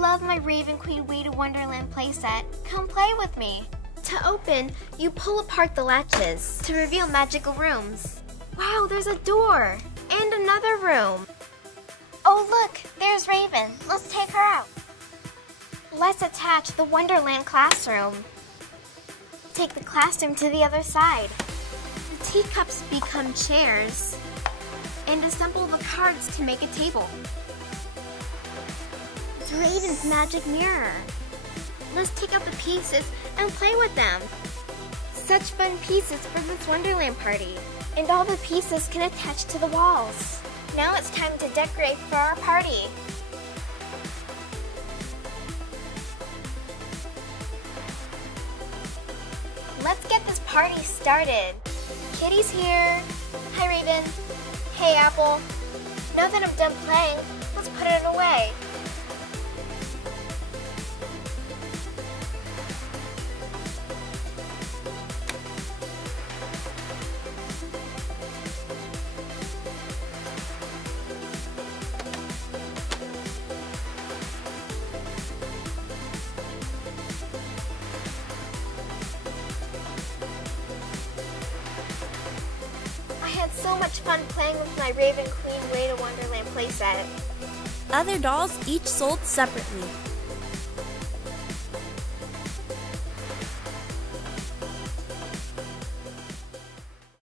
love my Raven Queen Way to Wonderland playset. Come play with me. To open, you pull apart the latches to reveal magical rooms. Wow, there's a door and another room. Oh look, there's Raven. Let's take her out. Let's attach the Wonderland classroom. Take the classroom to the other side. The teacups become chairs. And assemble the cards to make a table. It's Raven's magic mirror. Let's take out the pieces and play with them. Such fun pieces for this Wonderland party. And all the pieces can attach to the walls. Now it's time to decorate for our party. Let's get this party started. Kitty's here. Hi, Raven. Hey, Apple. Now that I'm done playing, let's put it away. I had so much fun playing with my Raven Queen Way to Wonderland playset. Other dolls each sold separately.